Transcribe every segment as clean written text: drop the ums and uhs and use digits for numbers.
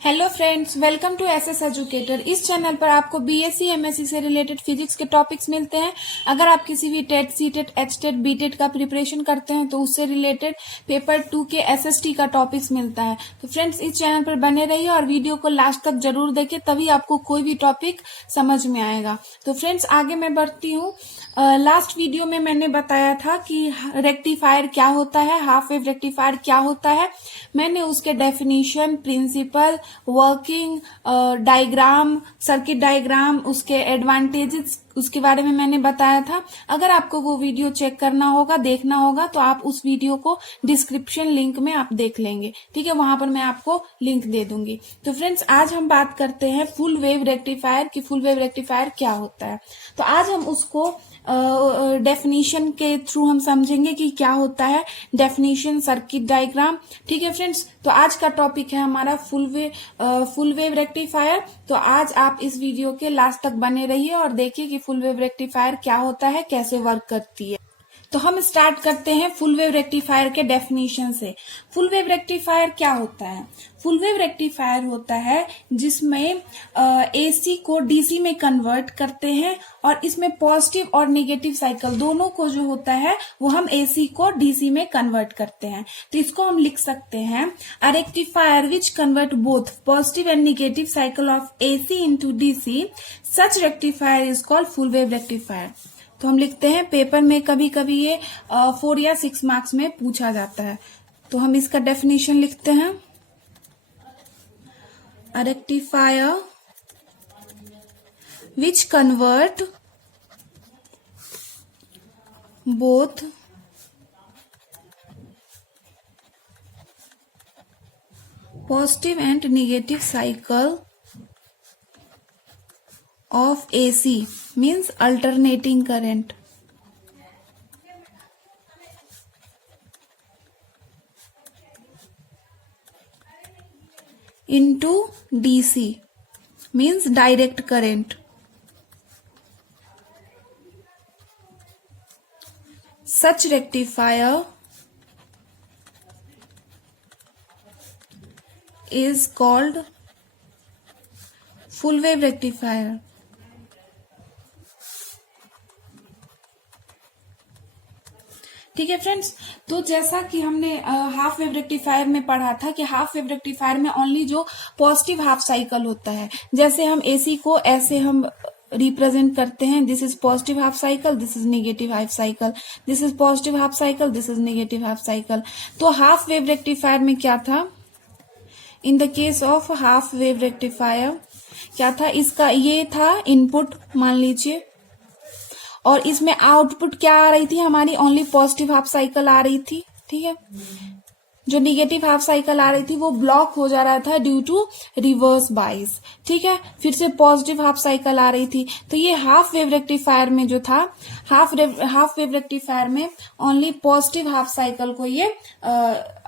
Hello friends, welcome to SS educator. इस चैनल पर आपको बीएससी एमएससी से रिलेटेड फिजिक्स के टॉपिक्स मिलते हैं। अगर आप किसी भी टेट, सीटेट, एचटेट, बीटेट का प्रिपरेशन करते हैं तो उससे रिलेटेड पेपर 2 के एसएसटी का टॉपिक्स मिलता है। तो फ्रेंड्स, इस चैनल पर बने रहिए और वीडियो को लास्ट तक जरूर देखें, तभी आपको कोई भी टॉपिक समझ में आएगा। तो फ्रेंड्स, आगे मैं बढ़ती हूँ। लास्ट वीडियो में मैंने बताया था कि रेक्टिफायर क्या होता है, हाफ वेव रेक्टिफायर क्या होता है। मैंने उसके definition, principle, working, diagram, circuit diagram, उसके एडवांटेजेस, उसके बारे में मैंने बताया था। अगर आपको वो वीडियो चेक करना होगा, देखना होगा, तो आप उस वीडियो को डिस्क्रिप्शन लिंक में आप देख लेंगे। ठीक है, वहां पर मैं आपको लिंक दे दूंगी। तो फ्रेंड्स, आज हम बात करते हैं फुल वेव रेक्टिफायर की फुल वेव रेक्टिफायर क्या होता है। तो आज हम उसको डेफिनेशन के थ्रू हम समझेंगे कि क्या होता है, डेफिनेशन, सर्किट डायग्राम। ठीक है फ्रेंड्स, तो आज का टॉपिक है हमारा फुल वेव रेक्टिफायर। तो आज आप इस वीडियो के लास्ट तक बने रहिए और देखिए कि फुल वेव रेक्टिफायर क्या होता है, कैसे वर्क करती है। तो हम स्टार्ट करते हैं फुल वेव रेक्टिफायर के डेफिनेशन से। फुल वेव रेक्टिफायर क्या होता है? फुल वेव रेक्टिफायर होता है जिसमें एसी को डीसी में कन्वर्ट करते हैं, और इसमें पॉजिटिव और नेगेटिव साइकिल दोनों को जो होता है वो हम एसी को डीसी में कन्वर्ट करते हैं। तो इसको हम लिख सकते हैं, a rectifier which convert both positive and negative cycle of AC into DC, such rectifier is called full wave rectifier. तो हम लिखते हैं, पेपर में कभी कभी ये 4 या 6 मार्क्स में पूछा जाता है। तो हम इसका डेफिनेशन लिखते हैं, a rectifier which convert both positive and negative cycle of AC means alternating current into DC means direct current. Such rectifier is called full wave rectifier. ठीक है फ्रेंड्स, तो जैसा कि हमने हाफ वेव रेक्टिफायर में पढ़ा था कि हाफ वेव रेक्टिफायर में ओनली जो पॉजिटिव हाफ साइकिल होता है, जैसे हम एसी को ऐसे हम रिप्रेजेंट करते हैं, this is positive half cycle, this is negative half cycle, this is positive half cycle, this is negative half cycle. तो हाफ वेव रेक्टिफायर में क्या था, in the case of half wave rectifier क्या था, इसका ये था इनपुट मान लीजिए, और इसमें आउटपुट क्या आ रही थी हमारी, ओनली पॉजिटिव हाफ साइकिल आ रही थी। ठीक है, जो निगेटिव हाफ साइकिल आ रही थी वो ब्लॉक हो जा रहा था ड्यू टू रिवर्स बाइस। ठीक है, फिर से पॉजिटिव हाफ साइकिल आ रही थी। तो ये हाफ वेव रेक्टिफायर में जो था, हाफ वेव रेक्टिफायर में ओनली पॉजिटिव हाफ साइकिल को ये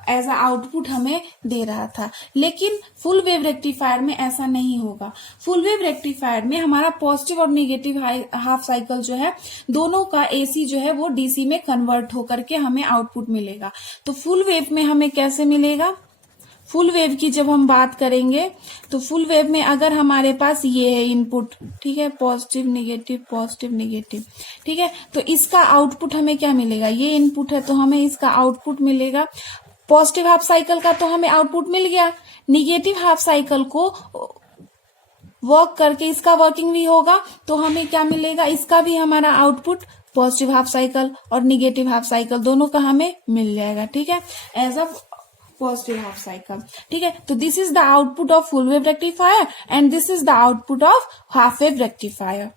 एज अ आउटपुट हमें दे रहा था। लेकिन फुल वेव रेक्टिफायर में ऐसा नहीं होगा। फुल वेव रेक्टिफायर में हमारा पॉजिटिव और नेगेटिव हाफ साइकिल जो है, दोनों का एसी जो है वो डीसी में कन्वर्ट होकर के हमें आउटपुट मिलेगा। तो फुल वेव में हमें कैसे मिलेगा, फुल वेव की जब हम बात करेंगे तो फुल वेव में अगर हमारे पास ये है इनपुट, ठीक है, पॉजिटिव नेगेटिव, ठीक है, तो इसका आउटपुट हमें क्या मिलेगा, ये इनपुट है तो हमें इसका आउटपुट मिलेगा। पॉजिटिव हाफ साइकिल का तो हमें आउटपुट मिल गया, निगेटिव हाफ साइकिल को वर्क करके इसका वर्किंग भी होगा तो हमें क्या मिलेगा, इसका भी हमारा आउटपुट पॉजिटिव हाफ साइकिल और निगेटिव हाफ साइकिल दोनों का हमें मिल जाएगा। ठीक है, as a positive half cycle. ठीक है, तो this is the output of full wave rectifier and this is the output of half wave rectifier.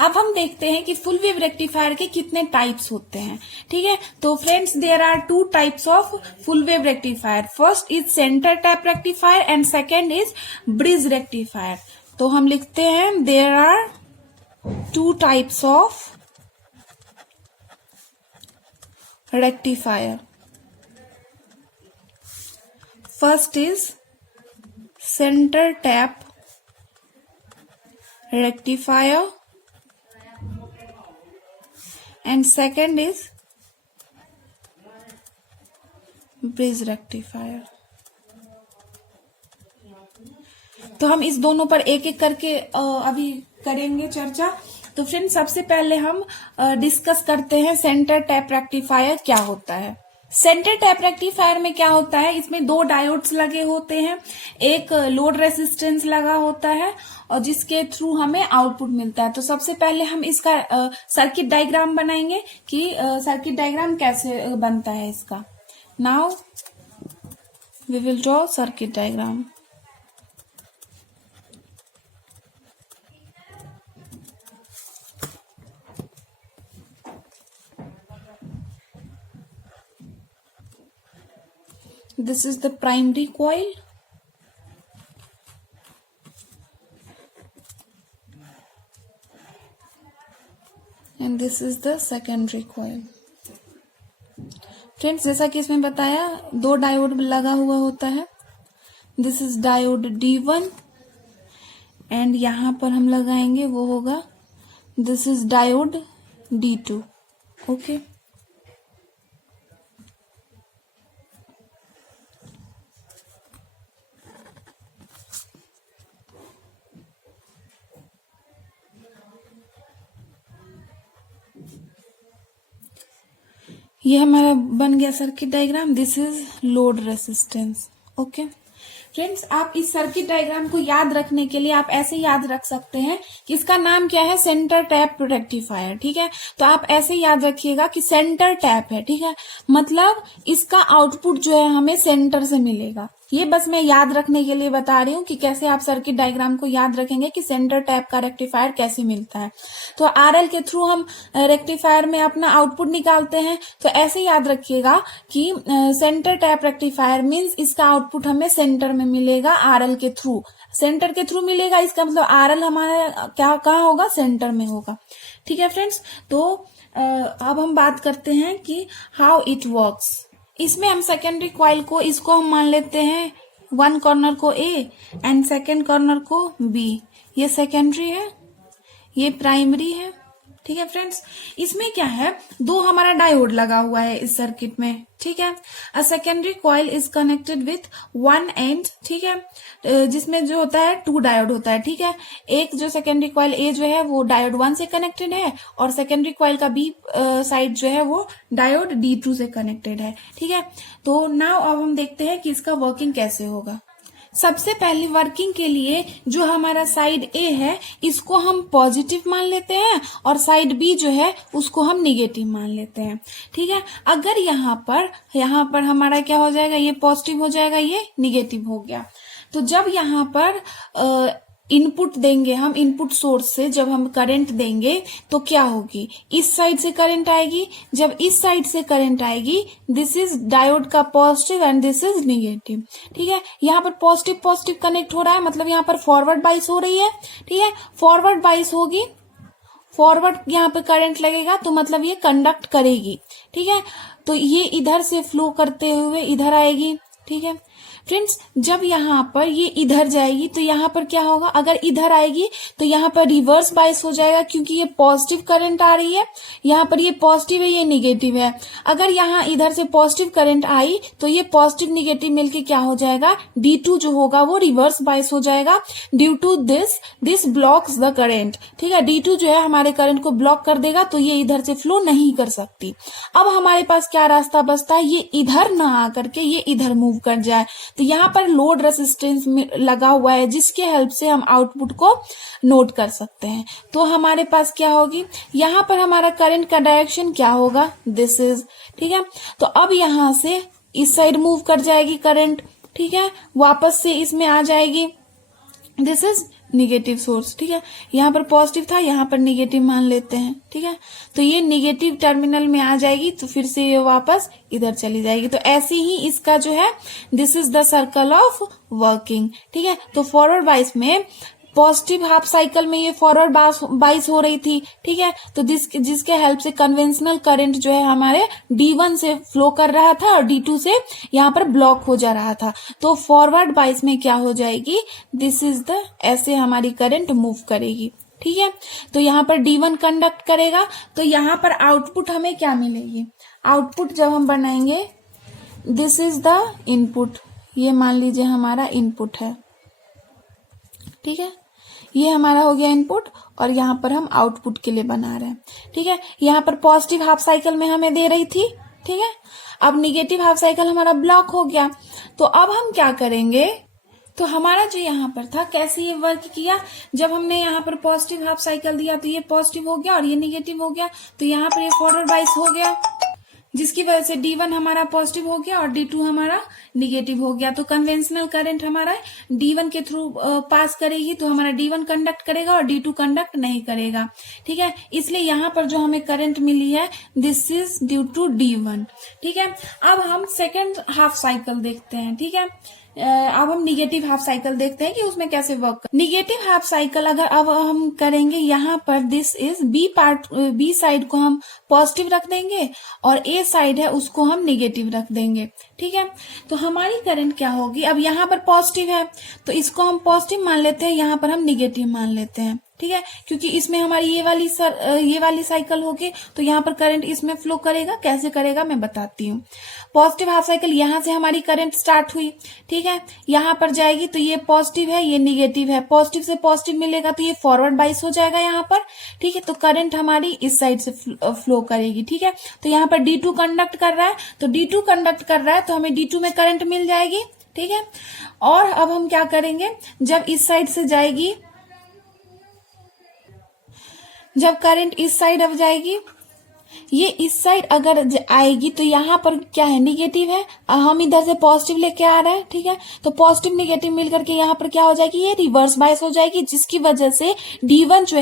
अब हम देखते हैं कि फुल वेव रेक्टिफायर के कितने टाइप्स होते हैं। ठीक है, तो friends, there are 2 types of full wave rectifier. First is centre tap rectifier and second is bridge rectifier. तो हम लिखते हैं, there are 2 types of rectifier. First is centre tap rectifier and second is bridge rectifier. तो हम इस दोनों पर एक एक करके अभी करेंगे चर्चा। तो फ्रेंड्स, सबसे पहले हम डिस्कस करते हैं सेंटर टैप रेक्टिफायर क्या होता है। सेंटर टैप रेक्टिफायर में क्या होता है, इसमें दो डायोड्स लगे होते हैं, एक लोड रेसिस्टेंस लगा होता है और जिसके थ्रू हमें आउटपुट मिलता है। तो सबसे पहले हम इसका सर्किट डायग्राम बनाएंगे कि सर्किट डायग्राम कैसे बनता है इसका। Now we will draw circuit diagram. This is the primary coil and this is the secondary coil. Friends, जैसा कि इसमें बताया दो डायोड लगा हुआ होता है। This is diode D1 and यहाँ पर हम लगाएंगे वो होगा this is diode D2। Okay, ये हमारा बन गया circuit diagram. This is load resistance. Okay friends, आप इस सर्किट डायग्राम को याद रखने के लिए आप ऐसे याद रख सकते हैं कि इसका नाम क्या है, सेंटर टैप रेक्टिफायर। ठीक है, तो आप ऐसे याद रखिएगा कि सेंटर टैप है। ठीक है, मतलब इसका आउटपुट जो है हमें सेंटर से मिलेगा। ये बस मैं याद रखने के लिए बता रही हूँ कि कैसे आप सर्किट डायग्राम को याद रखेंगे कि सेंटर टैप का रेक्टिफायर कैसे मिलता है। तो आरएल के थ्रू हम रेक्टिफायर में अपना आउटपुट निकालते हैं। तो ऐसे याद रखिएगा कि सेंटर टैप रेक्टिफायर मीन्स इसका आउटपुट हमें सेंटर में मिलेगा, आरएल के थ्रू, सेंटर के थ्रू मिलेगा। इसका मतलब आरएल हमारा क्या कहाँ होगा, सेंटर में होगा। ठीक है फ्रेंड्स, तो अब हम बात करते हैं कि हाउ इट वर्क्स। इसमें हम सेकेंडरी कॉइल को, इसको हम मान लेते हैं वन कॉर्नर को ए एंड सेकेंड कॉर्नर को बी। ये सेकेंडरी है, ये प्राइमरी है। ठीक है फ्रेंड्स, इसमें क्या है, दो हमारा डायोड लगा हुआ है इस सर्किट में। ठीक है, a secondary coil is connected with one and. ठीक है, जिसमें जो होता है टू डायोड होता है। ठीक है, एक जो सेकेंडरी कॉइल ए जो है वो डायोड 1 से कनेक्टेड है और सेकेंडरी कॉइल का बी साइड जो है वो डायोड D2 से कनेक्टेड है। ठीक है, तो नाउ अब हम देखते हैं कि इसका वर्किंग कैसे होगा। सबसे पहले वर्किंग के लिए जो हमारा साइड ए है इसको हम पॉजिटिव मान लेते हैं और साइड बी जो है उसको हम निगेटिव मान लेते हैं। ठीक है, अगर यहाँ पर हमारा क्या हो जाएगा, ये पॉजिटिव हो जाएगा, ये निगेटिव हो गया। तो जब यहाँ पर इनपुट देंगे हम, इनपुट सोर्स से जब हम करंट देंगे तो क्या होगी, इस साइड से करंट आएगी। जब इस साइड से करंट आएगी, दिस इज डायोड का positive and this is negative. ठीक है, यहाँ पर पॉजिटिव पॉजिटिव कनेक्ट हो रहा है, मतलब यहाँ पर फॉरवर्ड बाइस हो रही है। ठीक है, फॉरवर्ड बाइस होगी, फॉरवर्ड यहाँ पे करंट लगेगा तो मतलब ये कंडक्ट करेगी। ठीक है, तो ये इधर से फ्लो करते हुए इधर आएगी। ठीक है फ्रेंड्स, जब यहाँ पर ये इधर जाएगी तो यहाँ पर क्या होगा, अगर इधर आएगी तो यहाँ पर रिवर्स बाइस हो जाएगा क्योंकि ये पॉजिटिव करंट आ रही है। यहाँ पर ये पॉजिटिव है, ये निगेटिव है। अगर यहाँ इधर से पॉजिटिव करंट आई तो ये पॉजिटिव निगेटिव मिलके क्या हो जाएगा, D2 जो होगा वो रिवर्स बाइस हो जाएगा। Due to this blocks the current. ठीक है, D2 जो है हमारे करंट को ब्लॉक कर देगा तो ये इधर से फ्लो नहीं कर सकती। अब हमारे पास क्या रास्ता बचता है, ये इधर ना आकर के ये इधर मूव कर जाए। तो यहाँ पर लोड रेसिस्टेंस लगा हुआ है जिसके हेल्प से हम आउटपुट को नोट कर सकते हैं। तो हमारे पास क्या होगी, यहाँ पर हमारा करंट का डायरेक्शन क्या होगा, दिस इज। ठीक है, तो अब यहाँ से इस साइड मूव कर जाएगी करंट। ठीक है, वापस से इसमें आ जाएगी, दिस इज निगेटिव सोर्स। ठीक है, यहाँ पर पॉजिटिव था, यहाँ पर निगेटिव मान लेते हैं। ठीक है, तो ये निगेटिव टर्मिनल में आ जाएगी तो फिर से ये वापस इधर चली जाएगी। तो ऐसे ही इसका जो है this is the circle of working. ठीक है, तो फॉरवर्ड बाइस में पॉजिटिव हाफ साइकिल में ये फॉरवर्ड बाइस हो रही थी। ठीक है, तो जिसके हेल्प से कन्वेंशनल करंट जो है हमारे D1 से फ्लो कर रहा था और D2 से यहाँ पर ब्लॉक हो जा रहा था। तो फॉरवर्ड बाइस में क्या हो जाएगी, दिस इज द, ऐसे हमारी करंट मूव करेगी। ठीक है, तो यहाँ पर D1 कंडक्ट करेगा तो यहाँ पर आउटपुट हमें क्या मिलेगी, आउटपुट जब हम बनाएंगे, दिस इज द इनपुट, ये मान लीजिए हमारा इनपुट है। ठीक है, ये हमारा हो गया इनपुट और यहाँ पर हम आउटपुट के लिए बना रहे हैं। ठीक है, यहाँ पर पॉजिटिव हाफ साइकिल में हमें दे रही थी। ठीक है, अब निगेटिव हाफ साइकिल हमारा ब्लॉक हो गया। तो अब हम क्या करेंगे, तो हमारा जो यहाँ पर था कैसे ये वर्क किया, जब हमने यहाँ पर पॉजिटिव हाफ साइकिल दिया तो ये पॉजिटिव हो गया और ये निगेटिव हो गया, तो यहाँ पर ये फॉरवर्ड बाइस हो गया, जिसकी वजह से D1 हमारा पॉजिटिव हो गया और D2 हमारा निगेटिव हो गया। तो कन्वेंशनल करंट हमारा D1 के थ्रू पास करेगी, तो हमारा D1 कंडक्ट करेगा और D2 कंडक्ट नहीं करेगा। ठीक है, इसलिए यहाँ पर जो हमें करंट मिली है this is due to D1। ठीक है, अब हम सेकेंड हाफ साइकिल देखते हैं। ठीक है, अब हम निगेटिव हाफ साइकिल देखते हैं कि उसमें कैसे वर्क। निगेटिव हाफ साइकिल अगर अब हम करेंगे, यहाँ पर दिस इज बी साइड को हम पॉजिटिव रख देंगे और ए साइड है उसको हम निगेटिव रख देंगे। ठीक है, तो हमारी करंट क्या होगी, अब यहाँ पर पॉजिटिव है तो इसको हम पॉजिटिव मान लेते हैं, यहाँ पर हम निगेटिव मान लेते हैं। ठीक है, क्योंकि इसमें हमारी ये वाली साइकिल होगी, तो यहाँ पर करंट इसमें फ्लो करेगा। कैसे करेगा मैं बताती हूँ। पॉजिटिव हाफ साइकिल यहाँ से हमारी करंट स्टार्ट हुई। ठीक है, यहाँ पर जाएगी तो ये पॉजिटिव है, ये निगेटिव है, पॉजिटिव से पॉजिटिव मिलेगा तो ये फॉरवर्ड बाइस हो जाएगा यहाँ पर। ठीक है, तो करंट हमारी इस साइड से फ्लो करेगी। ठीक है, तो यहाँ पर D2 कंडक्ट कर रहा है, तो D2 कंडक्ट कर रहा है तो हमें D2 में करंट मिल जाएगी। ठीक है, और अब हम क्या करेंगे, जब इस साइड से जाएगी, जब करंट इस साइड अब जाएगी, ये इस साइड अगर आएगी तो यहाँ पर क्या है, निगेटिव है, हम इधर से पॉजिटिव लेके आ रहे हैं। ठीक है, तो पॉजिटिव निगेटिव मिलकर के यहाँ पर क्या हो जाएगी, ये रिवर्स बाइस हो जाएगी, जिसकी वजह से D1 जो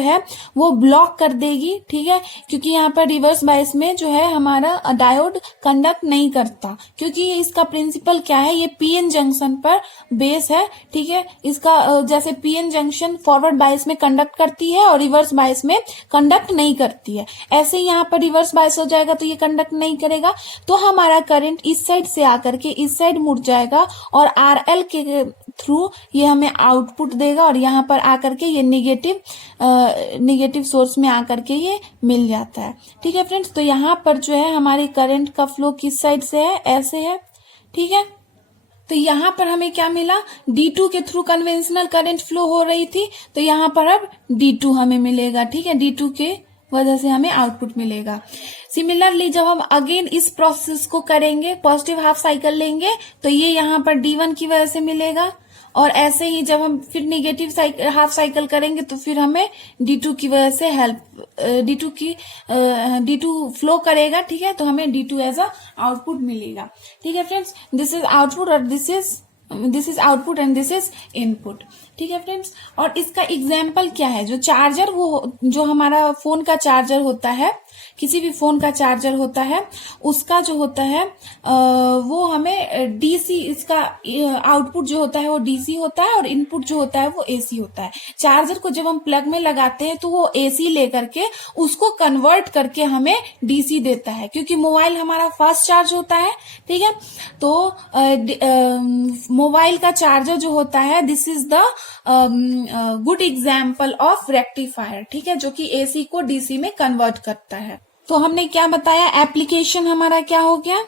है वो ब्लॉक कर देगी। ठीक है, क्योंकि यहाँ पर रिवर्स बाइस में जो है हमारा डायोड कंडक्ट नहीं करता, क्योंकि इसका प्रिंसिपल क्या है, ये पीएन जंक्शन पर बेस है। ठीक है, इसका जैसे पीएन जंक्शन फॉरवर्ड बाइस में कंडक्ट करती है और रिवर्स बाइस में कंडक्ट नहीं करती है, ऐसे ही यहाँ पर रिवर्स बाइस हो जाएगा तो ये कंडक्ट नहीं करेगा, तो हमारा करंट इस साइड से आकर के इस साइड मुड़ जाएगा और RL के थ्रू ये हमें आउटपुट देगा और यहाँ पर आकर के ये निगेटिव सोर्स में आकर के ये मिल जाता है। ठीक है फ्रेंड्स, तो यहाँ पर जो है हमारी करंट का फ्लो किस साइड से है, ऐसे है। ठीक है, तो यहाँ पर हमें क्या मिला, D2 के थ्रू कन्वेंशनल करंट फ्लो हो रही थी, तो यहाँ पर अब D2 हमें मिलेगा। ठीक है, D2 के वजह से हमें आउटपुट मिलेगा। सिमिलरली जब हम अगेन इस प्रोसेस को करेंगे, पॉजिटिव हाफ साइकिल लेंगे, तो ये यहाँ पर D1 की वजह से मिलेगा, और ऐसे ही जब हम फिर निगेटिव हाफ साइकिल करेंगे तो फिर हमें D2 की वजह से D2 फ्लो करेगा। ठीक है, तो हमें D2 एज अ आउटपुट मिलेगा। ठीक है फ्रेंड्स, दिस इज आउटपुट और this is output and this is input. ठीक है फ्रेंड्स, और इसका एग्जाम्पल क्या है, जो चार्जर, वो जो हमारा फोन का चार्जर होता है, किसी भी फोन का चार्जर होता है, उसका जो होता है वो हमें डीसी, इसका आउटपुट जो होता है वो डीसी होता है और इनपुट जो होता है वो एसी होता है। चार्जर को जब हम प्लग में लगाते हैं तो वो एसी लेकर के उसको कन्वर्ट करके हमें डीसी देता है, क्योंकि मोबाइल हमारा फास्ट चार्ज होता है। ठीक है, तो मोबाइल का चार्जर जो होता है, this is the good example of rectifier. ठीक है, जो कि एसी को डीसी में कन्वर्ट करता है। तो हमने क्या बताया, एप्लीकेशन हमारा क्या हो गया,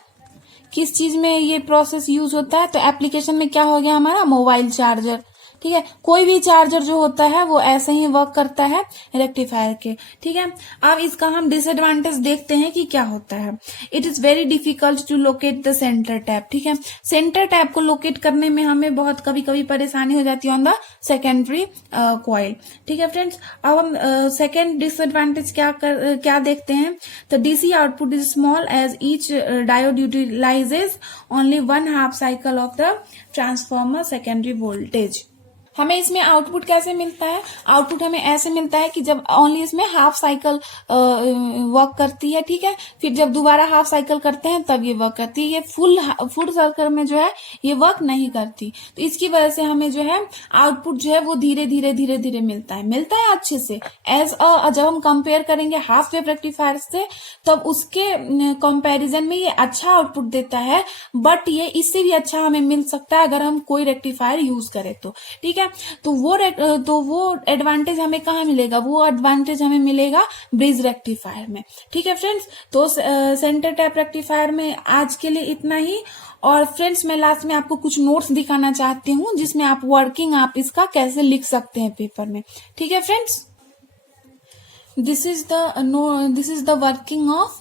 किस चीज में ये प्रोसेस यूज होता है, तो एप्लीकेशन में क्या हो गया हमारा, मोबाइल चार्जर। ठीक है, कोई भी चार्जर जो होता है वो ऐसे ही वर्क करता है रेक्टिफायर के। ठीक है, अब इसका हम डिसएडवांटेज देखते हैं कि क्या होता है। It is very difficult to locate the centre tap. ठीक है, सेंटर टैप को लोकेट करने में हमें बहुत कभी कभी परेशानी हो जाती है ऑन द सेकेंडरी कॉइल। ठीक है फ्रेंड्स, अब हम सेकेंड डिसएडवांटेज क्या देखते हैं, तो DC output is small as each diode utilises only 1/2 cycle of the transformer secondary voltage. हमें इसमें आउटपुट कैसे मिलता है, आउटपुट हमें ऐसे मिलता है कि जब ओनली इसमें हाफ साइकिल वर्क करती है। ठीक है, फिर जब दोबारा हाफ साइकिल करते हैं तब ये वर्क करती है, ये फुल सर्कल में जो है ये वर्क नहीं करती। तो इसकी वजह से हमें जो है आउटपुट जो है वो धीरे धीरे मिलता है अच्छे से। जब हम कंपेयर करेंगे हाफ वेव रेक्टिफायर से, तब उसके कंपैरिजन में ये अच्छा आउटपुट देता है, बट ये इससे भी अच्छा हमें मिल सकता है अगर हम कोई रेक्टिफायर यूज करें तो। ठीक है, है। तो वो एडवांटेज हमें कहाँ मिलेगा, वो एडवांटेज हमें मिलेगा ब्रिज रेक्टिफायर में। ठीक है फ्रेंड्स, तो सेंटर टैप रेक्टिफायर में आज के लिए इतना ही। और फ्रेंड्स मैं लास्ट में आपको कुछ नोट्स दिखाना चाहती हूँ जिसमें आप वर्किंग आप इसका कैसे लिख सकते हैं पेपर में। ठीक है friends, this is the working of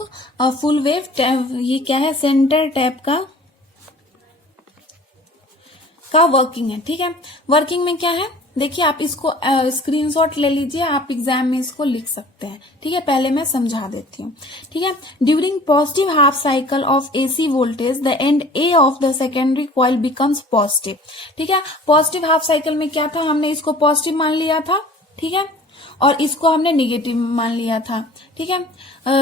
full wave tap. ये क्या है, सेंटर टैप का वर्किंग है। ठीक है, वर्किंग में क्या है देखिए, आप इसको स्क्रीनशॉट ले लीजिए, आप एग्जाम में इसको लिख सकते हैं। ठीक है, पहले मैं समझा देती हूँ। ठीक है, during positive half cycle of AC voltage the end A of the secondary coil becomes positive. ठीक है, पॉजिटिव हाफ साइकिल में क्या था, हमने इसको पॉजिटिव मान लिया था। ठीक है, और इसको हमने निगेटिव मान लिया था। ठीक है,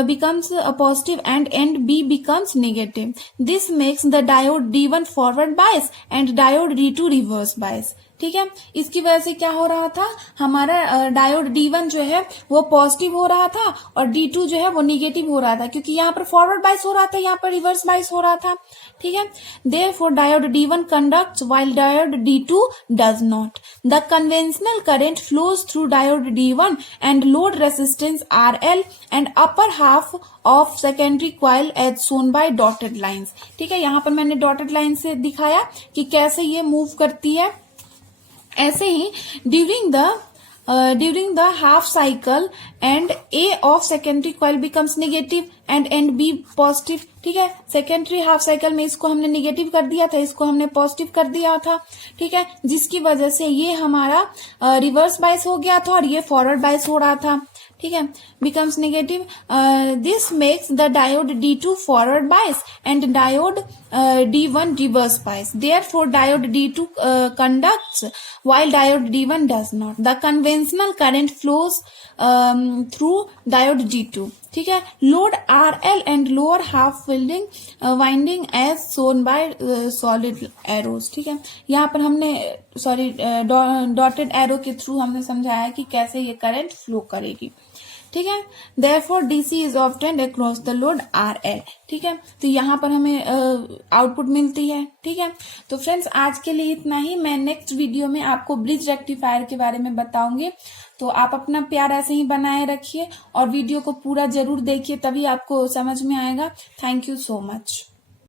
becomes a positive and end B becomes negative. This makes the diode D1 forward bias and diode D2 reverse bias. ठीक है, इसकी वजह से क्या हो रहा था, हमारा डायोड D1 जो है वो पॉजिटिव हो रहा था और D2 जो है वो निगेटिव हो रहा था, क्योंकि यहाँ पर फॉरवर्ड बाइस हो रहा था, यहाँ पर रिवर्स बाइस हो रहा था। ठीक है, therefore diode D1 conducts while diode D2 does not. The conventional current flows through diode D1 and load resistance RL and upper half of secondary coil as shown by dotted lines. ठीक है, यहाँ पर मैंने dotted line से दिखाया कि कैसे ये मूव करती है। ऐसे ही during the half cycle and A of secondary coil becomes negative and B positive. ठीक है, सेकेंडरी हाफ साइकिल में इसको हमने नेगेटिव कर दिया था, इसको हमने पॉजिटिव कर दिया था। ठीक है, जिसकी वजह से ये हमारा रिवर्स बाइस हो गया था और ये फॉरवर्ड बाइस हो रहा था। ठीक है, becomes negative. This makes the diode D2 forward bias and diode D1 reverse bias. Therefore, diode D2 conducts while diode D1 does not. The conventional current flows through diode D2. ठीक है, load RL and lower half winding as shown by solid arrows. ठीक है, यहाँ पर हमने dotted arrow के through हमने समझाया कि कैसे ये करंट फ्लो करेगी। ठीक है, therefore DC is obtained across the load RL. ठीक है, तो यहाँ पर हमें आउटपुट मिलती है। ठीक है, तो फ्रेंड्स आज के लिए इतना ही। मैं नेक्स्ट वीडियो में आपको ब्रिज रेक्टिफायर के बारे में बताऊंगी। तो आप अपना प्यार ऐसे ही बनाए रखिए और वीडियो को पूरा जरूर देखिए, तभी आपको समझ में आएगा। Thank you so much.